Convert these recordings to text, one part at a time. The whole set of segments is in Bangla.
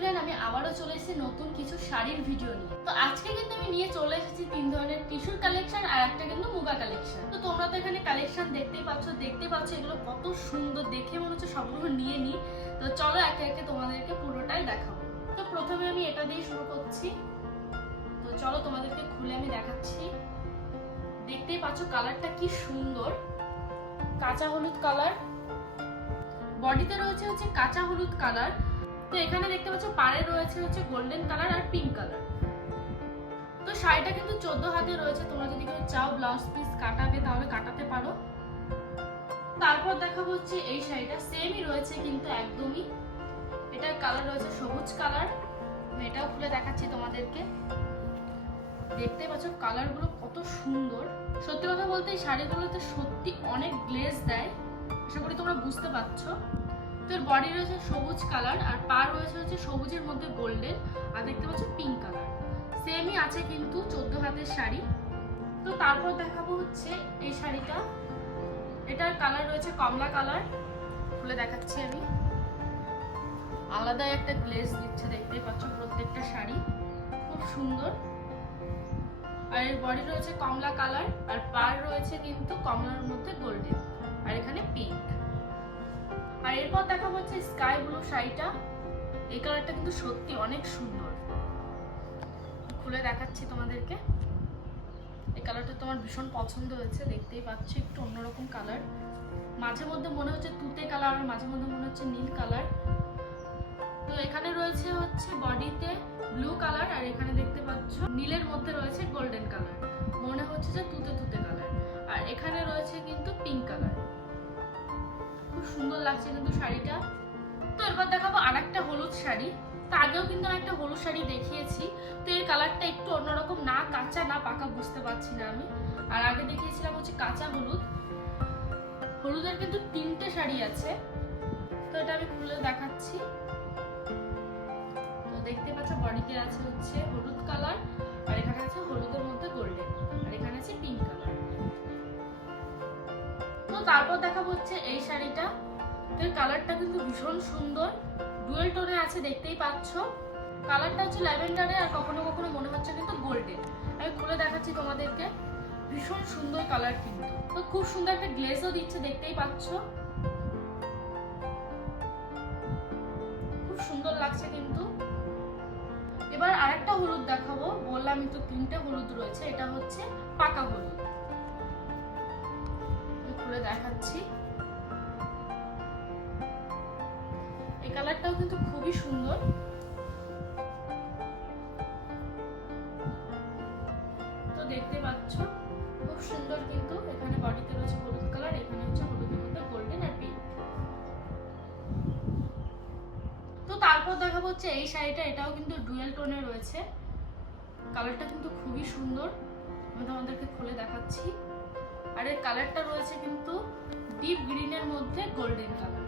এভরিওয়ান আমি আবারও চলে এসেছি নতুন কিছু শাড়ির ভিডিও নিয়ে। তো আজকে কিন্তু আমি নিয়ে চলে এসেছি তিন ধরনের টিস্যুর কালেকশন আর একটা কিন্তু মুগা কালেকশন তো তোমরা তো এখানে কালেকশন দেখতেই পাচ্ছ, দেখতে পাচ্ছ এগুলো কত সুন্দর, দেখে মনে হচ্ছে সবগুলো নিয়ে নিই। তো চলো একে একে তোমাদেরকে পুরোটাই দেখাবো। তো প্রথমে আমি এটা দিয়ে শুরু করছি। তো চলো তোমাদেরকে খুলে আমি দেখাচ্ছি। দেখতেই পাচ্ছ কালারটা কি সুন্দর। কাঁচা হলুদ কালার। বডিতে রয়েছে হচ্ছে কাঁচা হলুদ কালার। তো এখানে দেখতে পাচ্ছ পাড়ে রয়েছে হচ্ছে গোল্ডেন কালার আর পিঙ্ক কালার তো শাড়িটা কিন্তু চোদ্দ হাতে রয়েছে, তোমরা যদি কেউ চাও ব্লাউজ পিস কাটাবে তাহলে কাটাতে পারো। তারপর দেখাবো হচ্ছে এই শাড়িটা সেমই রয়েছে কিন্তু একদমই। এটার কালার রয়েছে সবুজ কালার এটাও খুলে দেখাচ্ছি তোমাদেরকে। দেখতে পাচ্ছ কালারগুলো কত সুন্দর। সত্যি কথা বলতে এই শাড়িগুলোতে সত্যি অনেক গ্লেজ দেয়। আশা করি তোমরা বুঝতে পারছ। তো এর বডি রয়েছে সবুজ কালার আর পা রয়েছে হচ্ছে সবুজের মধ্যে গোল্ডেন আর দেখতে পাচ্ছ পিঙ্ক কালার সেমই আছে কিন্তু চোদ্দ হাতের শাড়ি। তো তারপর দেখাবো হচ্ছে এই শাড়িটা। এটার কালার রয়েছে কমলা কালার খুলে দেখাচ্ছি আমি। আলাদা একটা গ্লেজ দিচ্ছে দেখতে পাচ্ছ প্রত্যেকটা শাড়ি। খুব সুন্দর। আর এর বডি রয়েছে কমলা কালার আর পার রয়েছে কিন্তু কমলার মধ্যে গোল্ডেন আর এখানে পিঙ্ক আর এরপর দেখা হচ্ছে স্কাই ব্লু শাড়িটা এই কালারটা কিন্তু সত্যি অনেক সুন্দর। খুলে দেখাচ্ছি তোমাদেরকে। এই কালারটা তোমার ভীষণ পছন্দ হয়েছে, দেখতেই পাচ্ছ, একটু অন্যরকম কালার মাঝে মধ্যে মনে হচ্ছে তুতে কালার আর মাঝে মধ্যে মনে হচ্ছে নীল কালার তো এখানে রয়েছে হচ্ছে বডিতে ব্লু কালার আর এখানে দেখতে পাচ্ছ নীলের মধ্যে রয়েছে গোল্ডেন কালার মনে হচ্ছে যে তুতে তুতে কালার আর এখানে রয়েছে কিন্তু পিঙ্ক কালার খুব সুন্দর লাগছে কিন্তু শাড়িটা। তো এরপর দেখাবো আর একটা হলুদ শাড়ি। তো আগেও কিন্তু আমি একটা হলুদ শাড়ি দেখিয়েছি। তো এর কালারটা একটু অন্যরকম, না কাঁচা, না পাকা বুঝতে পারছি না আমি। আর আগে দেখিয়েছিলাম হচ্ছে কাঁচা হলুদ। হলুদের কিন্তু তিনটে শাড়ি আছে। তো এটা আমি খুলে দেখাচ্ছি। তো দেখতে পাচ্ছ, বডিতে আছে হচ্ছে হলুদ কালার, আর এখানে আছে হলুদের মধ্যে গোল্ডেন, আর এখানে আছে পিঙ্ক তারপর দেখা হচ্ছে এই শাড়িটা। এর কালারটা কিন্তু ভীষণ সুন্দর। ডুয়েল টোনে আছে, দেখতেই পাচ্ছ। কালারটা হচ্ছে ল্যাভেন্ডারে আর কখনো কখনো মনে হচ্ছে কিন্তু গোল্ডেন আমি খুলে দেখাচ্ছি তোমাদেরকে। ভীষণ সুন্দর কালার কিন্তু। তো খুব সুন্দর একটা গ্লেজও দিচ্ছে, দেখতেই পাচ্ছ। খুব সুন্দর লাগছে কিন্তু। এবার আরেকটা হলুদ দেখাবো। বললাম তো তিনটে হলুদ রয়েছে, এটা হচ্ছে পাকা হলুদ। খুলে দেখাচ্ছি। এই কালারটাও কিন্তু খুবই সুন্দর। তো দেখতে পাচ্ছ, খুব সুন্দর কিন্তু এখানে বডিতে রয়েছে হলুদ কালার, এখানে হচ্ছে হলুদের মধ্যে গোল্ডেন আর পিঙ্ক তো তারপর দেখাবো হচ্ছে এই শাড়িটা, এটাও কিন্তু ডুয়েল টোনে রয়েছে। কালারটা কিন্তু খুবই সুন্দর। আমি তোমাদেরকে খুলে দেখাচ্ছি। আর এর কালারটা রয়েছে কিন্তু ডিপ গ্রিনের মধ্যে গোল্ডেন কালার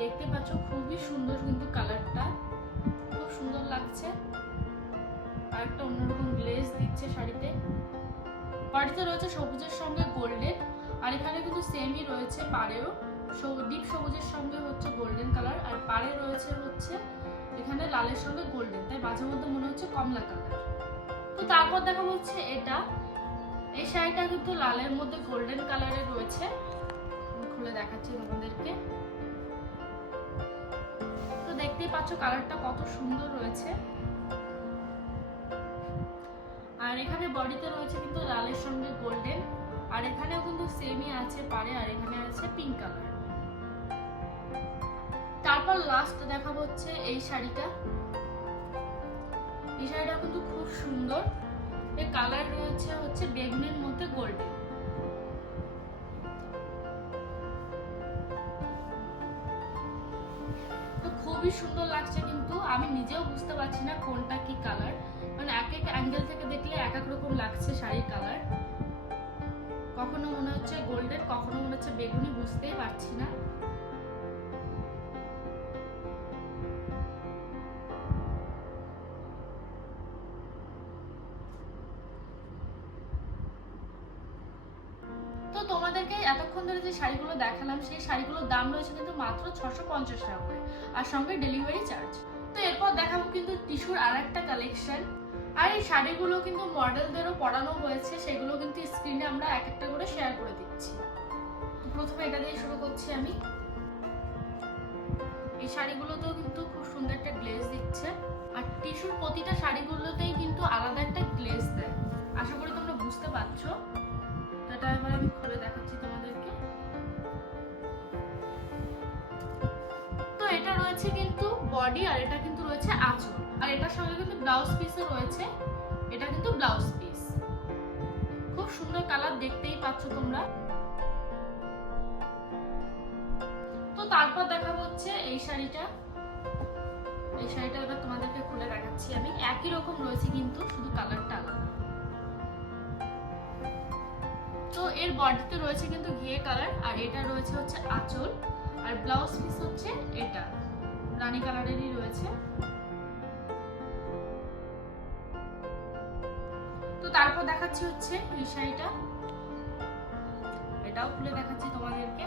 দেখতে পাচ্ছ খুবই সুন্দর কিন্তু কালারটা খুব সুন্দর লাগছে। আর একটা অন্যরকম গ্লেজ দিচ্ছে শাড়িতে। বাড়িতে রয়েছে সবুজের সঙ্গে গোল্ডেন আর এখানে কিন্তু সেমই রয়েছে পাড়েও। ডিপ সবুজের সঙ্গে হচ্ছে গোল্ডেন কালার আর পাড়ে রয়েছে হচ্ছে এখানে লালের সঙ্গে গোল্ডেন তাই মাঝে মধ্যে মনে হচ্ছে কমলা কালার তো তারপর দেখা হচ্ছে এটা। এই শাড়িটা কিন্তু লালের মধ্যে গোল্ডেন কালারে রয়েছে। খুলে দেখাচ্ছি তোমাদেরকে। তো দেখতেই পাচ্ছ কালারটা কত সুন্দর রয়েছে। আর এখানে বডিতে রয়েছে কিন্তু লালের সঙ্গে গোল্ডেন আর এখানেও কিন্তু সেমই আছে পারে আর এখানে আছে পিঙ্ক কালার তারপর লাস্ট দেখাবো হচ্ছে এই শাড়িটা। এই শাড়িটা কিন্তু খুব সুন্দর। এর কালার রয়েছে হচ্ছে বেগুনের মধ্যে গোল্ডেন খুবই সুন্দর লাগছে কিন্তু, আমি নিজেও বুঝতে পারছি না কোনটা কি কালার মানে এক এক অ্যাঙ্গেল থেকে দেখলে এক এক রকম লাগছে শাড়ির কালার কখনো মনে হচ্ছে গোল্ডেন কখনো মনে হচ্ছে বেগুনি, বুঝতেই পারছি না। শাড়িগুলো দেখালাম, সেই শাড়িগুলোর দাম রয়েছে কিন্তু মাত্র ছশো পঞ্চাশ টাকা করে। আর সঙ্গে ডেলিভারি চার্জ তো এরপর দেখাবো কিন্তু টিস্যুর আর একটা কালেকশন আর এই শাড়িগুলো কিন্তু মডেলদেরও পরানো হয়েছে, সেগুলো কিন্তু স্ক্রিনে আমরা এক একটা করে শেয়ার করে দিচ্ছি। প্রথমে এটা দিয়ে শুরু করছি আমি। এই শাড়িগুলোতেও কিন্তু খুব সুন্দর একটা গ্লেজ দিচ্ছে। আর টিস্যুর প্রতিটা শাড়িগুলোতেই কিন্তু আলাদা একটা গ্লেজ দেয়। আশা করি তোমরা বুঝতে পারছ। এটা এবার আমি খুলে দেখাচ্ছি তোমাদেরকে রয়েছে কিন্তু বডি আর এটা কিন্তু রয়েছে আঁচল। আর এটার সঙ্গে কিন্তু ব্লাউজ পিসও রয়েছে। এটা কিন্তু ব্লাউজ পিস খুব সুন্দর কালার দেখতেই পাচ্ছ তোমরা। তো তারপর দেখা হচ্ছে এই শাড়িটা। এই শাড়িটা এবার তোমাদেরকে খুলে দেখাচ্ছি আমি। একই রকম রয়েছে কিন্তু, শুধু কালারটা আলাদা। তো এর বডিতে রয়েছে কিন্তু ঘিয়ে কালার আর এটা রয়েছে হচ্ছে আঁচল। আর ব্লাউজ পিস হচ্ছে এটা। রানী কালারেরই রয়েছে। তো তারপর দেখাচ্ছি হচ্ছে এই শাড়িটা। এটাও খুলে দেখাচ্ছি তোমাদেরকে।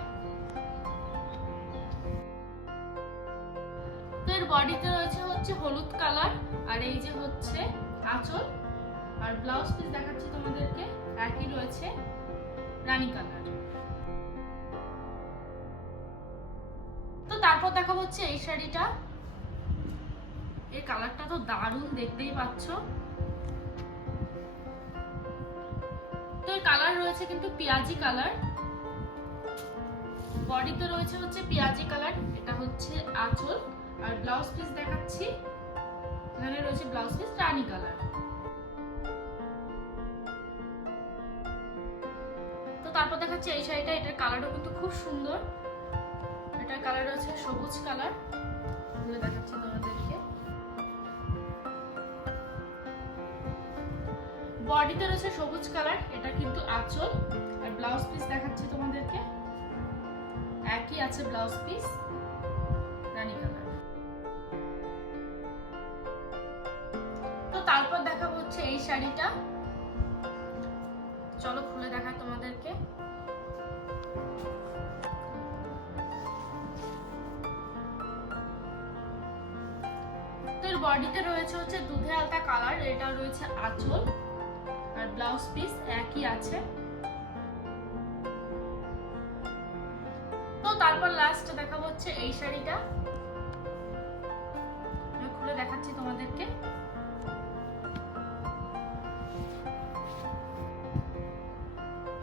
তো এর বডিতে রয়েছে হচ্ছে হলুদ কালার, আর এই যে হচ্ছে আঁচল, আর ব্লাউজ পিস দেখাচ্ছি তোমাদেরকে, একই রয়েছে রানী কালার। তারপর দেখা হচ্ছে এই শাড়িটা। এর কালারটা তো দারুণ, দেখতেই পাচ্ছ। তো এর কালার রয়েছে কিন্তু পেঁয়াজি কালার। বডিতে রয়েছে হচ্ছে পেঁয়াজি কালার, এটা হচ্ছে আঁচল। আর ব্লাউজ পিস দেখাচ্ছি। এখানে রয়েছে ব্লাউজ পিস রানী কালার। তো তারপর দেখাচ্ছি এই শাড়িটা, এটার কালারও কিন্তু খুব সুন্দর। এটার কালার রয়েছে সবুজ কালার খুলে দেখাচ্ছি তোমাদেরকে। বডিতে রয়েছে সবুজ কালার এটা কিন্তু আঁচল। আর ব্লাউজ পিস দেখাচ্ছি তোমাদেরকে। একই আছে ব্লাউজ পিস রানী কালার তো তারপর দেখাবো হচ্ছে এই শাড়িটা। চলো খুলে দেখা তোমাদেরকে। বডিতে রয়েছে হচ্ছে দুধে আলতা কালার এটা রয়েছে আঁচল আর ব্লাউজ পিস একই আছে। তো তারপর লাস্ট দেখাবো হচ্ছে এই শাড়িটা। খুলে দেখাচ্ছি তোমাদেরকে।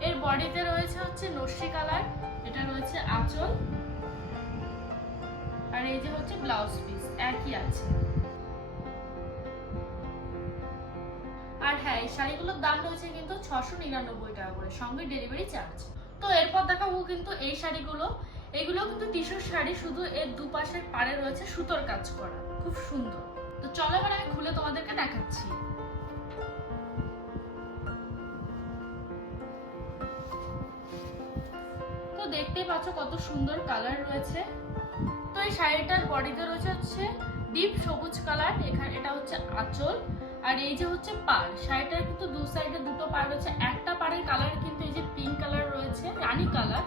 এর বডিতে রয়েছে হচ্ছে নস্যি কালার এটা রয়েছে আঁচল। আর এই যে হচ্ছে ব্লাউজ পিস একই আছে। এই শাড়িগুলোর দাম রয়েছে কিন্তু ছশো নিরানব্বই টাকা করে, সঙ্গে ডেলিভারি চার্জ তো এরপর দেখাবো কিন্তু এই শাড়িগুলো, এগুলো কিন্তু টিস্যুর শাড়ি, শুধু এর দুপাশের পাড়ে রয়েছে সুতোর কাজ করা, খুব সুন্দর। তো চলো এবার আমি খুলে তোমাদেরকে দেখাচ্ছি। তো দেখতেই পাচ্ছ কত সুন্দর কালার রয়েছে। তো এই শাড়িটার বডিতে রয়েছে হচ্ছে ডিপ সবুজ কালার এখানে এটা হচ্ছে আঁচল। আর এই যে হচ্ছে পাড়, শাড়িটার কিন্তু দু সাইডে দুটো পার রয়েছে। একটা পাড়ের কালার কিন্তু এই যে পিঙ্ক কালার রয়েছে, রানী কালার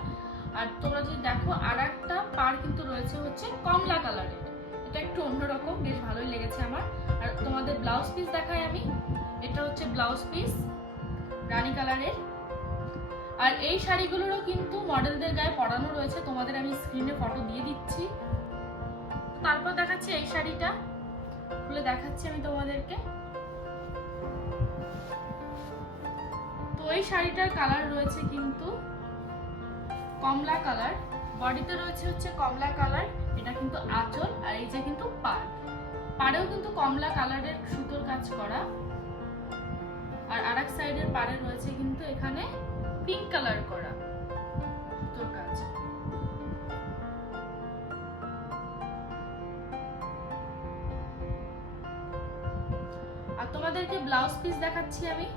আর তোমরা যদি দেখো আর একটা পার কিন্তু রয়েছে হচ্ছে কমলা কালারের এটা একটু অন্যরকম, বেশ ভালোই লেগেছে আমার। আর তোমাদের ব্লাউজ পিস দেখাই আমি। এটা হচ্ছে ব্লাউজ পিস রানী কালারের আর এই শাড়িগুলোরও কিন্তু মডেলদের গায়ে পরানো রয়েছে। তোমাদের আমি স্ক্রিনে ফটো দিয়ে দিচ্ছি। তারপর দেখাচ্ছি এই শাড়িটা। খুলে দেখাচ্ছি আমি তোমাদেরকে। এই শাড়িটার কালার রয়েছে কিন্তু কমলা কালার বডিতে রয়েছে হচ্ছে কমলা কালার এটা কিন্তু আঁচল আর এই যে কিন্তু পাড়। পাড়েও কিন্তু কমলা কালারের সুতোর কাজ করা। আর আরেক সাইডের পাড়ে রয়েছে কিন্তু এখানে পিঙ্ক কালার করা সুতোর কাজ। আর তোমাদেরকে ব্লাউজ পিস দেখাচ্ছি আমি।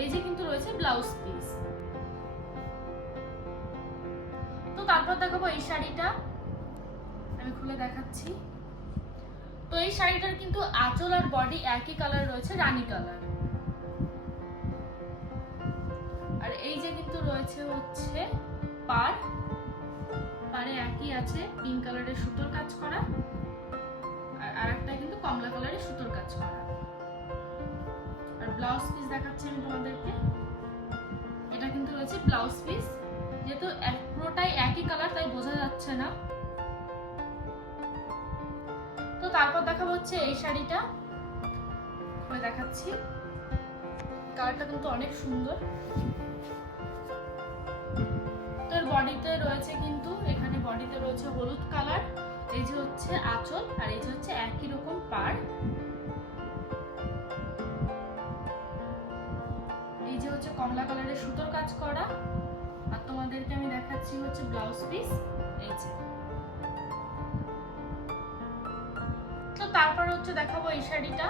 এই যে কিন্তু রয়েছে ব্লাউজ পিস তো তারপর দেখাবো এই শাড়িটা। আমি খুলে দেখাচ্ছি। তো এই শাড়িটার কিন্তু আঁচল আর বডি একই কালার রয়েছে, রানী কালার আর এই যে কিন্তু রয়েছে হচ্ছে পার পারে একই আছে পিঙ্ক কালারের সুতোর কাজ করা। আর আরেকটা কিন্তু কমলা কালারের সুতোর কাজ করা। ব্লাউজ পিস দেখাচ্ছি আমি তোমাদেরকে। এটা কিন্তু রয়েছে ব্লাউজ পিস যেহেতু পুরোটাই একই কালার তাই বোঝা যাচ্ছে না। তো তারপর দেখাবো হচ্ছে এই শাড়িটা। খুলে দেখাচ্ছি। কালারটা কিন্তু অনেক সুন্দর। তো এর বডিতে রয়েছে কিন্তু, এখানে বডিতে রয়েছে হলুদ কালার এই যে হচ্ছে আঁচল, আর এই যে হচ্ছে একই রকম পাড়। কমলা কালারের সুতোর কাজ করা। আর তোমাদেরকে আমি দেখাচ্ছি হচ্ছে ব্লাউজ পিস। এই যে। তো তারপর হচ্ছে দেখাবো এই শাড়িটা।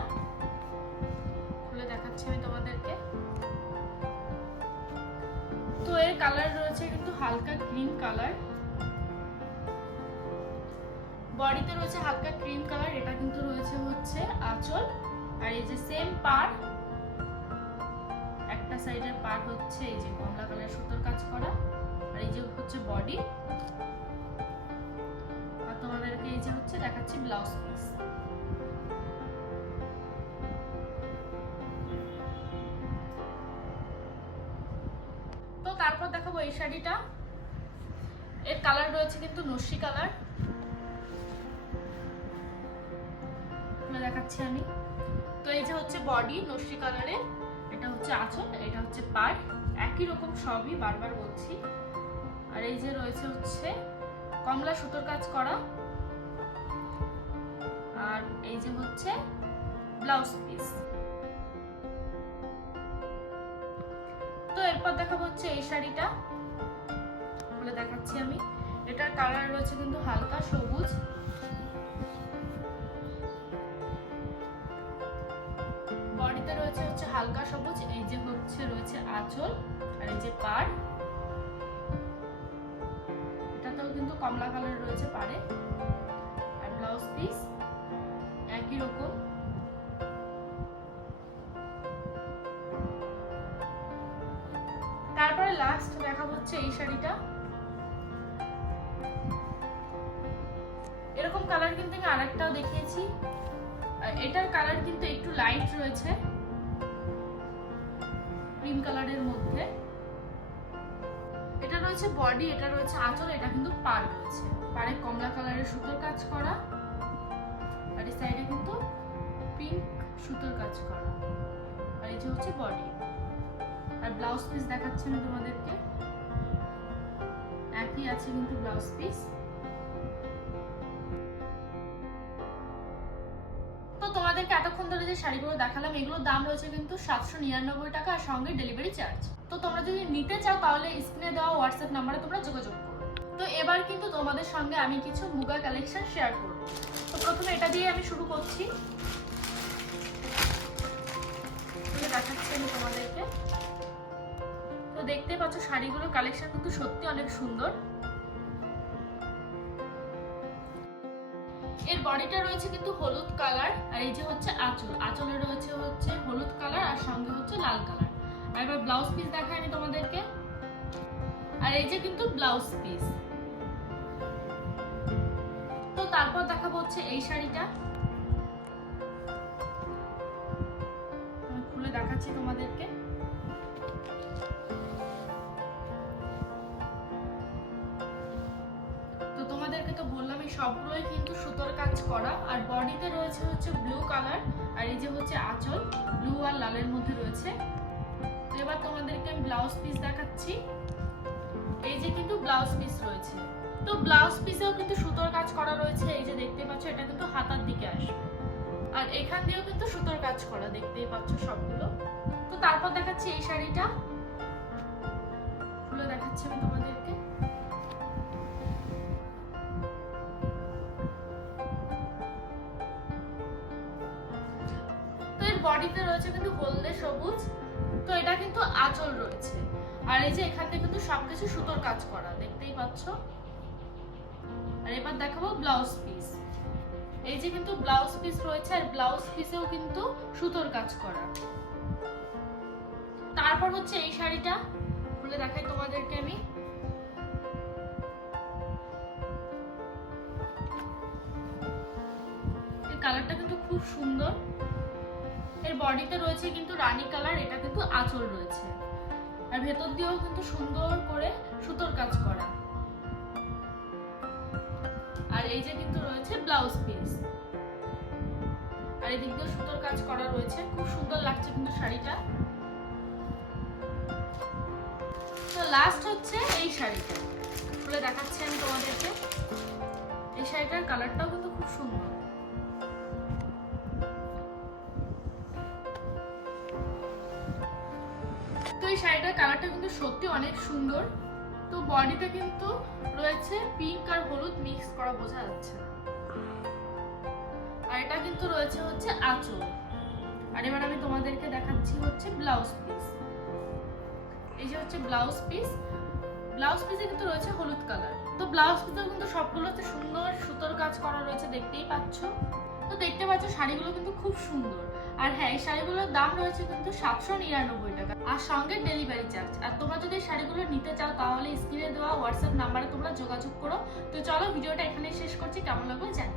খুলে দেখাচ্ছি আমি তোমাদেরকে। তো এর কালার রয়েছে কিন্তু হালকা ক্রিম কালার। বডিতে রয়েছে হালকা ক্রিম কালার, এটা কিন্তু রয়েছে হচ্ছে আঁচল। আর এই যে সেম পার সাইডের পার হচ্ছে এই যে কমলা কালার সুতোর কাজ করা, আর এই যে হচ্ছে বডি আর তোমাদেরকে এই যে হচ্ছে দেখাচ্ছি ব্লাউজ পিস তো তারপর দেখাবো এই শাড়িটা। এর কালার রয়েছে কিন্তু নস্যি কালার দেখাচ্ছি আমি। তো এই যে হচ্ছে বডি নস্যি কালারের হচ্ছে আঁচল এটা হচ্ছে পাড় একই রকম সবই বারবার বলছি। আর এই যে রয়েছে হচ্ছে কমলা সুতোর কাজ করা। আর এই যে হচ্ছে ব্লাউজ পিস। তো এরপর দেখাবো হচ্ছে এই শাড়িটা। খুলে দেখাচ্ছি আমি। এটার কালার রয়েছে কিন্তু হালকা সবুজ। সবুজ, এই যে হচ্ছে রয়েছে আঁচল আর এই যে পাড়। এটাতেও কিন্তু কমলা কালার রয়েছে পাড়ে। আর ব্লাউজ পিস একই রকম। তারপরে লাস্ট দেখাবো হচ্ছে এই শাড়িটা। এরকম কালার কিন্তু আমি আরেকটাও দেখিয়েছি। এটার কালার কিন্তু একটু লাইট রয়েছে। রয়েছে বডি এটা রয়েছে আঁচল, এটা কিন্তু পার রয়েছে। পারে কমলা কালারের সুতোর কাজ করা আর এই সাইডে কিন্তু পিঙ্ক সুতোর কাজ করা। আর এই যে হচ্ছে বডি আর ব্লাউজ পিস দেখাচ্ছি আমি তোমাদেরকে। একই আছে কিন্তু ব্লাউজ পিস তো তোমাদেরকে এতক্ষণ ধরে যে শাড়িগুলো দেখালাম, এগুলোর দাম রয়েছে কিন্তু সাতশো নিরানব্বই টাকা আর সঙ্গে ডেলিভারি চার্জ তো তোমরা যদি নিতে চাও তাহলে স্ক্রিনে দেওয়া হোয়াটসঅ্যাপ নাম্বারে তোমরা যোগাযোগ করো। তো এবার কিন্তু তোমাদের সঙ্গে আমি কিছু মুগা কালেকশন শেয়ার করব। তো প্রথমে এটা দিয়ে আমি শুরু করছি। দেখাচ্ছি আমি তোমাদেরকে। তো দেখতে পাচ্ছ শাড়িগুলোর কালেকশন কিন্তু সত্যি অনেক সুন্দর। বডিটা রয়েছে কিন্তু হলুদ কালার, আর এই যে হচ্ছে আঁচল। আঁচলে রয়েছে হচ্ছে হলুদ কালার আর সঙ্গে হচ্ছে লাল কালার। আর এবার ব্লাউজ পিস দেখাই আমি তোমাদেরকে? আর এই যে কিন্তু ব্লাউজ পিস তো তারপর দেখাবো হচ্ছে এই শাড়িটা। খুলে দেখাচ্ছি তোমাদেরকে। সবগুলোই কিন্তু সুতোর কাজ করা। আর বডিতে রয়েছে হচ্ছে ব্লু কালার আর এই যে হচ্ছে আঁচল ব্লু আর লালের মধ্যে রয়েছে। তো এবার তোমাদেরকে আমি ব্লাউজ পিস দেখাচ্ছি। এই যে কিন্তু ব্লাউজ পিস রয়েছে। তো ব্লাউজ পিসেও কিন্তু সুতোর কাজ করা রয়েছে। এই যে দেখতে পাচ্ছ, এটা কিন্তু হাতার দিকে আসবে। আর এখান দিয়েও কিন্তু সুতোর কাজ করা, দেখতেই পাচ্ছ সবগুলো। তো তারপর দেখাচ্ছি এই শাড়িটা। খুলে দেখাচ্ছি আমি তোমাদেরকে। তো এর বডিতে রয়েছে কিন্তু হলদে সবুজ, তো এটা কিন্তু আঁচল রয়েছে। আর এই যে এখান কিন্তু সবকিছু সুতোর কাজ করা, দেখতেই পাচ্ছ? আর এবার দেখাবো ব্লাউজ পিস এই যে কিন্তু ব্লাউজ পিস রয়েছে, আর ব্লাউজ পিসেও কিন্তু সুতোর কাজ করা। তারপর হচ্ছে এই শাড়িটা, খুলে দেখাই তোমাদেরকে আমি। কালারটা কিন্তু খুব সুন্দর। এর বডিতে রয়েছে কিন্তু রানী কালার এটা কিন্তু আঁচল রয়েছে। আর ভেতর দিয়েও কিন্তু সুন্দর করে সুতোর কাজ করা। আর এই যে কিন্তু রয়েছে ব্লাউজ পিস আর এদিক দিয়ে সুতোর কাজ করা রয়েছে। খুব সুন্দর লাগছে কিন্তু শাড়িটা। তো লাস্ট হচ্ছে এই শাড়িটা। খুলে দেখাচ্ছি আমি তোমাদেরকে। এই শাড়িটার কালারটাও কিন্তু খুব সুন্দর। শাড়িটার কালারটা কিন্তু সত্যি অনেক সুন্দর। তো বডিতে কিন্তু রয়েছে পিঙ্ক আর হলুদ মিক্স করা বোঝা যাচ্ছে আর এটা কিন্তু রয়েছে হচ্ছে আঁচল। আর এবার আমি তোমাদেরকে দেখাচ্ছি হচ্ছে ব্লাউজ পিস এই যে হচ্ছে ব্লাউজ পিস ব্লাউজ পিসে কিন্তু রয়েছে হলুদ কালার তো ব্লাউজ পিসেও কিন্তু সবগুলোতে সুন্দর সুতোর কাজ করা রয়েছে, দেখতেই পাচ্ছ। তো দেখতে পাচ্ছ শাড়িগুলো কিন্তু খুব সুন্দর। আর হ্যাঁ এই শাড়িগুলোর দাম রয়েছে কিন্তু সাতশো নিরানব্বই টাকা। আর সঙ্গে ডেলিভারি চার্জ আর তোমরা যদি শাড়িগুলো নিতে চাও, তাহলে স্ক্রিনে দেওয়া হোয়াটসঅ্যাপ নাম্বারে তোমরা যোগাযোগ করো। তো চলো, ভিডিওটা এখানে শেষ করছি। কেমন লাগল জানি